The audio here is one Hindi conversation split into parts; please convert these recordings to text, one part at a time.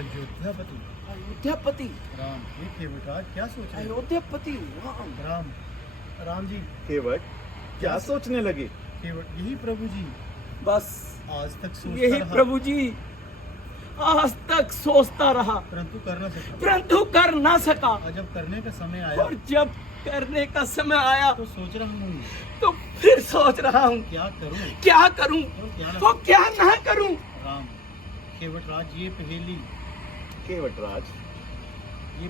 अयोध्यापति अयोध्यापति राम, ये केवटराज क्या सोच रहे हैं? अयोध्यापति राम। राम, राम जी, केवट क्या सोचने लगे? केवट यही प्रभु जी बस आज तक सोचता यही रहा, प्रभु जी आज तक सोचता रहा परंतु कर न सका। परंतु कर ना सका। और जब करने का समय आया और जब करने का समय आया तो सोच रहा हूँ तो फिर सोच रहा हूँ क्या करूँ क्या करूँ तो क्या तो क्या ना करूँ। राम, केवटराज ये पहेली केवटराज ये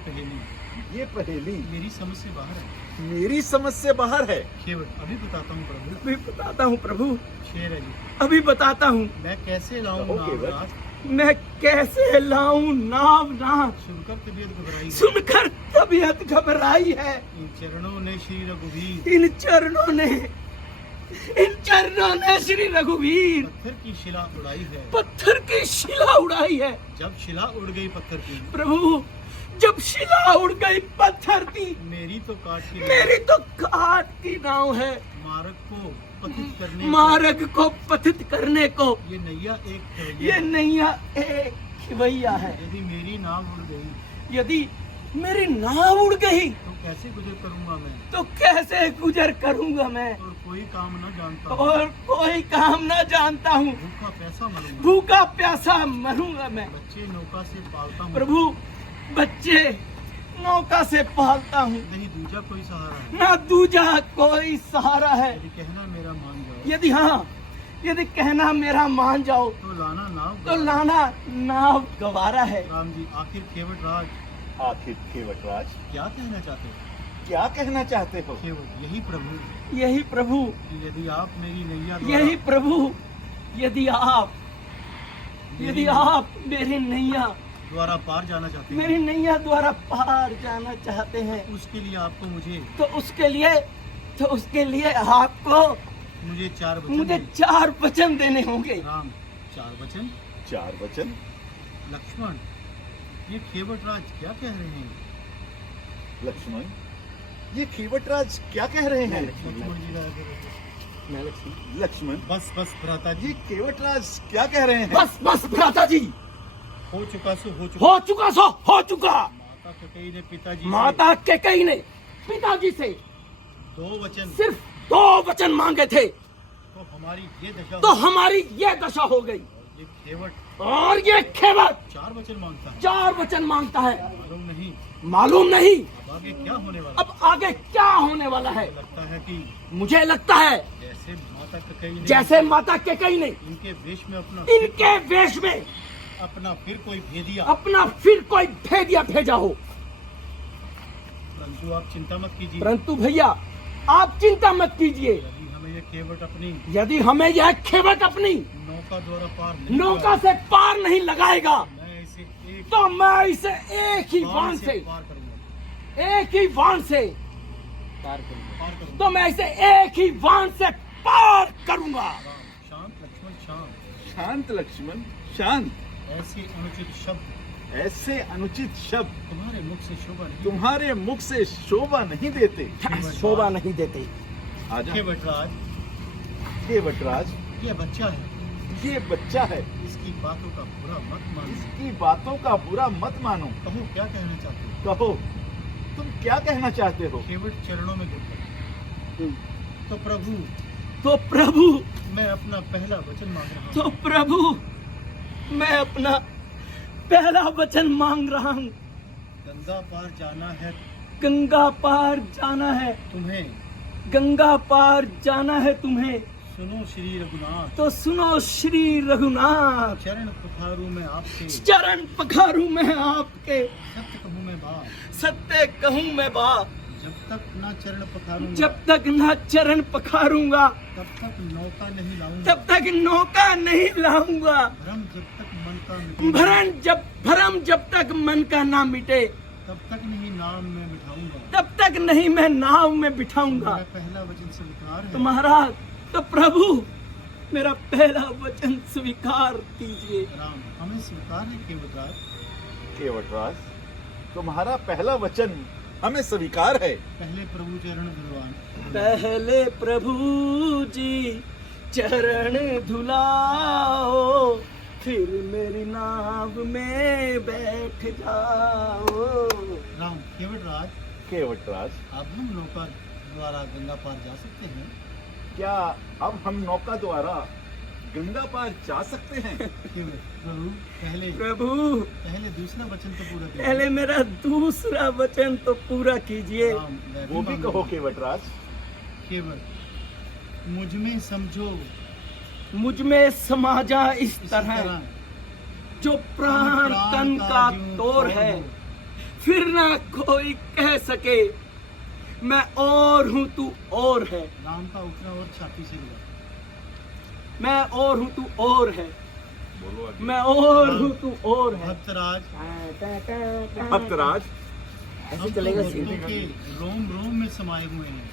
पहेली मेरी समझ से बाहर है। मेरी समझ से बाहर है। केवट अभी बताता हूँ प्रभु। अभी बताता हूँ प्रभु, शेर है जी, अभी बताता हूँ। मैं कैसे लाऊं कहो नाम केवट। राज, मैं कैसे लाऊं नाव नाथ, सुनकर तबीयत घबराई है। सुनकर तबीयत घबराई है। इन चरणों ने श्री रघुवीर इन चरणों ने श्री रघुवीर पत्थर की शिला उड़ाई है। पत्थर की शिला उड़ाई है। जब शिला उड़ गई पत्थर की, प्रभु जब शिला उड़ गई पत्थर की, मेरी तो काट की मेरी तो काट की नाव है। मार्ग को पतित करने मार्ग को पतित करने को ये नैया एक ये खिवैया है। नैया एक खिवैया है। यदि मेरी नाव उड़ गई यदि मेरी नाव उड़ गई तो कैसे गुजर करूंगा मैं, तो कैसे गुजर करूंगा मैं, और कोई काम न जानता हूँ। और कोई काम न जानता हूँ। भूखा पैसा मरूंगा, भूखा प्यासा मरूंगा मैं। बच्चे नौका से पालता हूँ। प्रभु बच्चे नौका से पालता हूँ, नहीं दूजा कोई सहारा है। ना दूजा कोई सहारा है। यदि कहना मेरा मान जाओ यदि हाँ यदि कहना मेरा मान जाओ तो लाना नाव तो गवा। लाना नाव गवारा है। राम जी, आखिर केवटराज आखिर केवटराज क्या कहना चाहते हो? क्या कहना चाहते हो? केवट यही प्रभु यही प्रभु कि यदि आप मेरी नैया यही प्रभु यदि आप मेरी नैया द्वारा पार जाना चाहते मेरी हैं, नैया द्वारा पार जाना चाहते हैं उसके लिए आपको तो उसके लिए आपको मुझे चार वचन मुझे दें। 4 वचन देने होंगे। राम, चार वचन। 4 वचन। लक्ष्मण, ये केवटराज क्या कह रहे हैं? लक्ष्मण ये केवटराज क्या कह रहे हैं? लक्ष्मण जी राय करो। मैं लक्ष्मण। लक्ष्मण बस बस भ्राता जी, ये केवटराज क्या कह रहे हैं? बस भ्राता जी, हो चुका सो हो चुका। हो चुका। माता ककेई ने पिताजी माता कैकेयी ने पिताजी से से 2 वचन सिर्फ 2 वचन मांगे थे तो हमारी ये दशा तो हुई। हमारी ये दशा हो गई। ये केवट और ये खेवट 4 वचन मांगता है। 4 वचन मांगता है। मालूम नहीं अब आगे क्या होने वाला। अब आगे क्या होने वाला है? लगता है कि मुझे लगता है जैसे माता ककेई ने जैसे माता कैकेयी ने इनके वेश में इनके वेश में अपना फिर कोई भेदिया। अपना फिर कोई भेदिया भेजा हो। परंतु आप चिंता मत कीजिए, परंतु भैया आप चिंता मत कीजिए। यदि हमें ये केवट अपनी यदि हमें यह खेवट अपनी नौका द्वारा पार नहीं नौका से पार नहीं लगाएगा मैं इसे एक तो मैं इसे एक ही बाण बाण से से पार करूंगा। एक ही बाण से पार करूंगा। तो मैं इसे एक ही बाण से पार करूंगा। राम, शांत लक्ष्मण शांत। शांत लक्ष्मण शांत। ऐसे अनुचित शब्द ऐसे अनुचित शब्द तुम्हारे मुख से शोभा नहीं। तुम्हारे मुख से शोभा नहीं देते। शोभा नहीं देते। आजा केवटराज, केवटराज ये बच्चा है, ये बच्चा है, इसकी बातों का बुरा मत मानो। इसकी बातों का बुरा मत मानो। कहो क्या कहना चाहते हो? कहो तुम क्या कहना चाहते हो? केवट चरणों में गिरकर तो प्रभु मैं अपना पहला वचन मांग रहा हूँ। तो प्रभु मैं अपना पहला वचन मांग रहा हूँ। गंगा पार जाना है गंगा पार जाना है तुम्हें, गंगा पार जाना है तुम्हें सुनो श्री रघुनाथ। तो सुनो श्री रघुनाथ। चरण पखारू में आपके, चरण पखारूं मैं आपके, सत्य कहूँ मैं बात। सत्य कहूँ मैं बात। जब तक ना चरण पखारूंगा जब तक न चरण पखारूंगा तब तक नौका नहीं लाऊंगा। तब तक नौका नहीं लाऊंगा। भ्रम जब तक मन का मिटे, भरम जब तक मन का ना मिटे तब तक नहीं नाम में मिठाऊंगा। तब तक नहीं मैं नाव में बिठाऊंगा। मेरा पहला वचन स्वीकार है। तो महाराज तो प्रभु मेरा पहला वचन स्वीकार कीजिए। राम, हमें स्वीकार है केवटराज। केवटराज तुम्हारा पहला वचन हमें स्वीकार है। पहले प्रभु चरण भगवान, पहले प्रभु जी चरण धुलाओ, फिर मेरी नाव में बैठ जाओ। राम केवट राज, केवटराज, अब हम नौका द्वारा गंगा पार जा सकते हैं? क्या अब हम नौका द्वारा गंगा पार जा सकते हैं? केवट प्रभु, पहले दूसरा वचन तो पूरा कीजिए। पहले मेरा दूसरा वचन तो पूरा कीजिए। राम, मैं वो भी मांगू। कहो केवटराज। केवट मुझ में समझो मुझ में समा जा इस तरह जो प्राण तन का तोर है, फिर ना कोई कह सके मैं और हूँ तू और है। राम का उठना और छाती से लगा। मैं और हूँ तू और है, बोलो आगे। मैं और हूँ तू और है। भक्तराज, भक्तराज, हम तो चलेगा भक्तों के रोम रोम में समाये हुए हैं।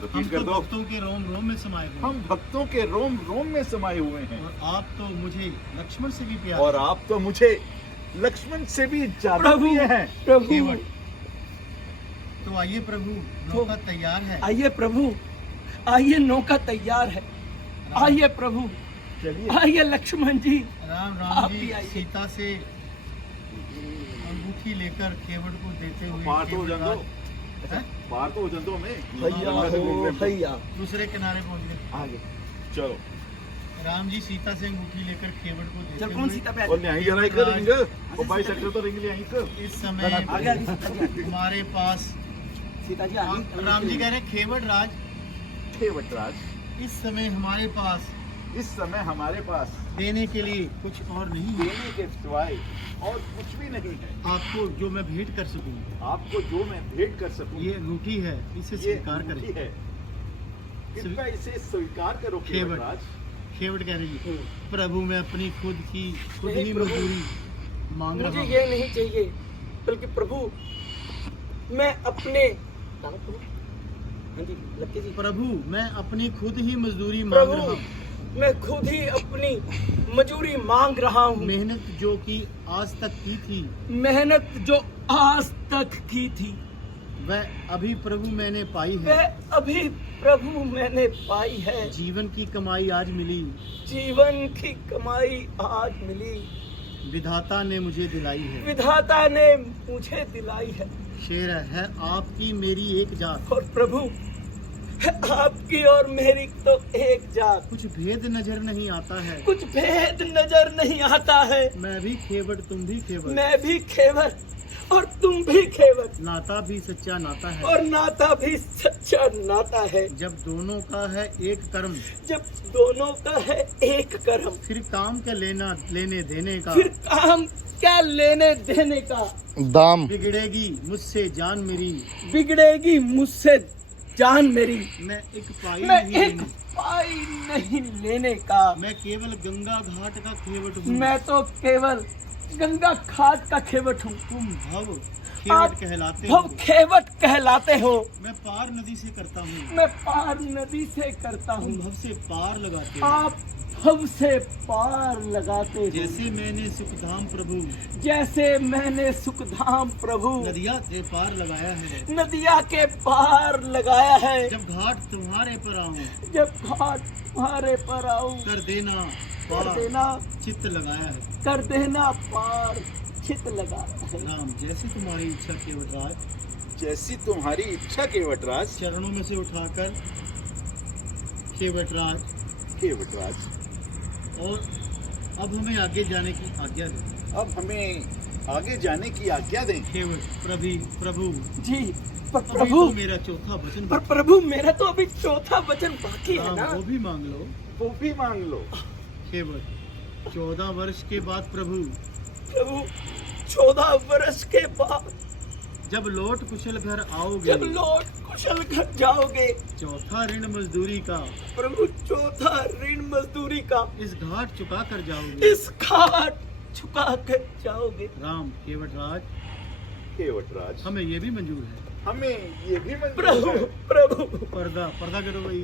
हम रिपीट तो कर दो। भक्तों के रोम रोम में समाये हुए हैं। हम भक्तों के रोम रोम में समाये हुए हैं, और आप तो मुझे लक्ष्मण से भी प्यार और आप तो मुझे लक्ष्मण से भी ज्यादा प्रभु, प्रिय हैं। प्रभु, केवट, तो आइए प्रभु, नौका तैयार है। आइए प्रभु, आइए नौका तैयार है। आइए प्रभु, चलिए। आइए लक्ष्मण जी। राम आप जी भी आइए। सीता से अंगूठी लेकर केवट को देते हुए पार तो हो केवट जान दो। राज- हैं? पार तो हो जान दो हमें। भैया गंगा से घूम रहे हैं। भैया, दूसरे किनारे पहुंच गए। आगे चलो। राम जी सीता से अंगूठी लेकर केवट को देते चल कौन हुए सीता पे आ और न्याय जरा कर रिंग और बाई सेक्टर तो रिंग ले आई कर। इस समय आगे आगे सीता जी आगे। हमारे पास सीता जी आगे। राम जी कह रहे हैं केवट राज, केवटराज, इस समय हमारे पास इस समय हमारे पास देने के लिए कुछ और नहीं है। देने के सिवाय और कुछ भी नहीं है। आपको जो मैं भेंट कर सकूं, आपको जो मैं भेंट कर सकूं, ये अंगूठी है, इसे ये स्वीकार अंगूठी करें। है। कृपया इसे स्वीकार करो केवट। केवटराज। केवट कह रही है प्रभु, मैं अपनी खुद नहीं, ही प्रभु। मजदूरी मांग रहा मुझे हूँ। ये नहीं चाहिए, बल्कि प्रभु मैं अपने हाँ जी लक्की जी, प्रभु, मैं अपनी खुद ही मजदूरी मांग रहा प्रभु हूँ। मैं खुद ही अपनी मजूरी मांग रहा हूँ। मेहनत जो कि आज तक की थी, मेहनत जो आज तक की थी, वह अभी प्रभु मैंने पाई है। वह अभी प्रभु मैंने पाई है। जीवन की कमाई आज मिली, जीवन की कमाई आज मिली, विधाता ने मुझे दिलाई है। विधाता ने मुझे दिलाई है। शेर है आपकी मेरी एक जात, और प्रभु आपकी और मेरी तो एक जात, कुछ भेद नजर नहीं आता है। कुछ भेद नजर नहीं आता है। मैं भी खेवट, तुम भी खेवट, मैं भी खेवट और तुम भी खेवट, नाता भी सच्चा नाता है। और नाता भी सच्चा नाता है। जब दोनों का है एक कर्म, जब दोनों का है एक कर्म, फिर काम क्या लेने देने का। फिर काम क्या लेने देने का। दाम बिगड़ेगी मुझसे जान मेरी, बिगड़ेगी मुझसे जान मेरी, मैं एक पाई मैं नहीं एक लेनी। पाई नहीं लेने का। मैं केवल गंगा घाट का खेवट हूँ। मैं तो केवल गंगा घाट का खेवट हूँ। तुम भव आप खेवट कहलाते भव हो। खेवट कहलाते हो। मैं पार नदी से करता हूँ, मैं पार नदी से करता तुम हूँ, भव से पार लगाते हो। आप भव से पार लगाते हो। जैसे मैंने सुखधाम प्रभु, जैसे मैंने सुखधाम प्रभु नदिया के पार लगाया है। नदिया के पार लगाया है। जब घाट तुम्हारे पर आऊं, जब घाट तुम्हारे पर आऊं, कर देना कर पार, देना, चित्त लगाया है। कर देना पार, चित लगाया है। राम, जैसे तुम्हारी इच्छा केवटराज, जैसी तुम्हारी इच्छा केवटराज। चरणों में से उठाकर केवटराज, केवटराज, और अब हमें आगे जाने की आज्ञा दें। अब हमें आगे जाने की आज्ञा दें। केवट प्रभु, जी पर अभी प्रभु, तो मेरा चौथा वचन पर प्रभु मेरा तो अभी चौथा वचन बाकी है राम, ना। वो भी मांग लो। वो भी मांग लो। केवट 14 वर्ष के बाद प्रभु, प्रभु 14 वर्ष के बाद जब लौट कुशल घर आओगे, जब लौट कुशल घर जाओगे, चौथा ऋण मजदूरी का प्रभु चौथा ऋण मजदूरी का इस घाट चुका कर जाओगे। इस घाट चुका कर जाओगे। राम, केवटराज, केवटराज, हमें ये भी मंजूर है। हमें ये भी मंजूर प्रभु है। प्रभु पर्दा करो भाई।